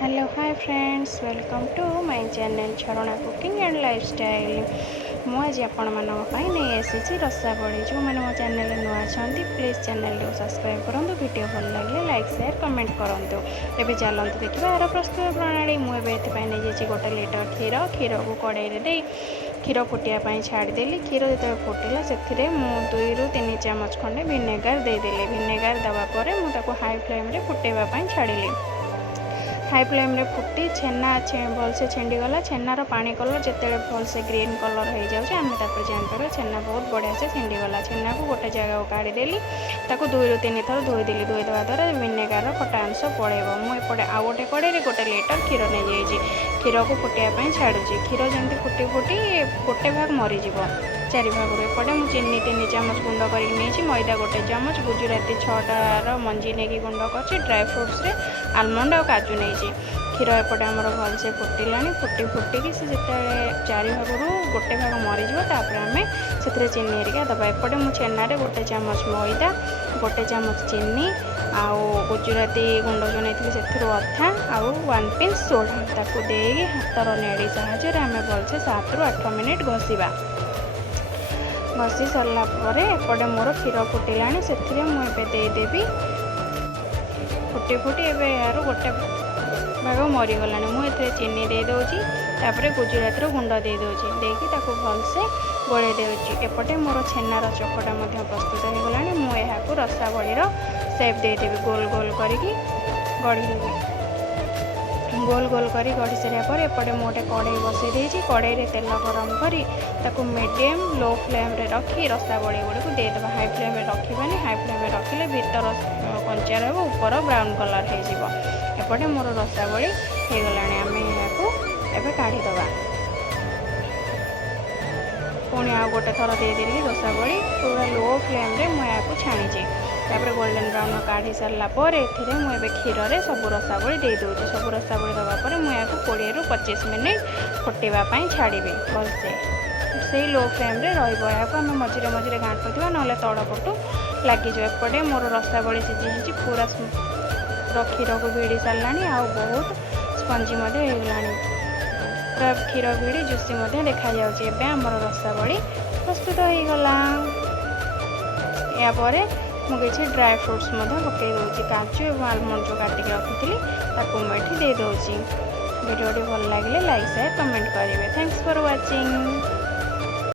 Hello hi friends welcome to my channel Jharana cooking and lifestyle. मुझे आपण नहीं आसी रसाबड़ी जो मैंने मो चैनल नुआ अच्छा प्लीज चैनल को सब्सक्राइब करूँ। वीडियो भल लगे लाइक शेयर कमेंट करूँ। एवं चलते देखा यार प्रस्तुत प्रणाली। मुझे नहीं जाइए 1 लीटर क्षीर क्षीर को कड़े क्षीर फुटापी छाड़देली। क्षीर जो फुटिला से 2 ରୁ 3 ଚାମଚ खंडे भिनेगार देदेली। भिनेगार देवापर मुझे हाई फ्लेम फुटेवाई छाड़ी। हाई फ्लेम रे फुटी छेना भलसे छिंडीगला। छेनार पानी कलर जिते भलसे ग्रीन कलर हो जाए आम जानपर छेना बहुत बढ़िया से छिंडीगला। छेना को गोटे जगह काढ़ीदेली। 2 ରୁ 3 थर धोईदेली। धोईदेवा द्वारा विनेगार खटा अंश पड़ेब। मुझे आउ गोटे कड़े 1 लीटर क्षीर नहीं जाइए। क्षीर को फुटापी छाड़ुची। क्षीर जमी फुटी फुटी गोटे भाग मरीज 4 भाग। एपटे मुझे चीनी 3 ଚାମଚ गुंड कर मैदा 1 ଚାମଚ गुजराती 6टार मंजी नहीं गुंड कर ड्राई फ्रुट्स रे आलमंड और काजू नहीं। क्षीर एपटे आमर भलसे फुटिला। फुटी फुटिकी से जिते 4 भाग गोटे भाग मरीज आम से चीनी हेरिका दबा। एपटे मुझे छेना 1 ଚାମଚ मैदा 1 ଚାମଚ चीनी आउ गुजराती गुंड जो नहीं से अधा आउ 1 पिंच सोडा ताकू देगी हाथर नेड़ी साहाय्य आम भलसे 7 ରୁ 8 मिनिट घषा। घषि सरला एपटे मोर क्षीर फुटिला से मुझे फुटी फुटी एवं यार गोटे भाग मरीगला। मुझे चीनी दे दूँगी तापर गुजराती गुंड दे दूँगी देकी भलसे गोले दूँगी। एपटे मोर छेनार चकटा प्रस्तुत हो गला। मुझे रसाबड़ीर सेप देदेवी गोल गोल करके गढ़ी गोल गोल कर गढ़ी सारापर एपटे मुझे कड़े बसई देती। कड़े तेल गरम करी मीडियम लो फ्लेम रे रखी रसाबड़ी गुड़ी को देदेवा। हाई फ्लेम रखानी। हाई फ्लेम रखिले भीतर कंचा रहा ऊपर ब्राउन कलर हो। एपटे मोर रसाबड़ी हो गला। आम यहाँ काढ़ीदे पुणी आउ गोटे थर देदेली रसाबड़ी पूरा लो फ्लेम रे मुझे छाणी। तापर गोल्डन ब्राउन काढ़ी सारापर मुझे क्षीर रे सब रसाबड़ी दे दूँगी। सब रसाबड़ी दवापर मुझे 20 ରୁ 25 मिनिट फुटापी छाड़ी भलसे से लो फ्लेम रे रही। मझे मझे घाटुवा ना तड़पटू लगिज। एपटे मोर रसाबड़ी सीझी पूरा क्षीर को भिड़ी सारा आ बहुत स्पंजी होगला। पूरा क्षीर भिड़ी जुसी देखा जाए। आमर रसाबड़ी प्रस्तुत हो गला। यापर मुझे ड्राई फ्रुट्स पकई दूसरी काजू और आलमंड जो काटिक रखी मुझे दे दूँगी। वीडियो भल लगे लाइक शेयर कमेंट करेंगे। Thanks for watching.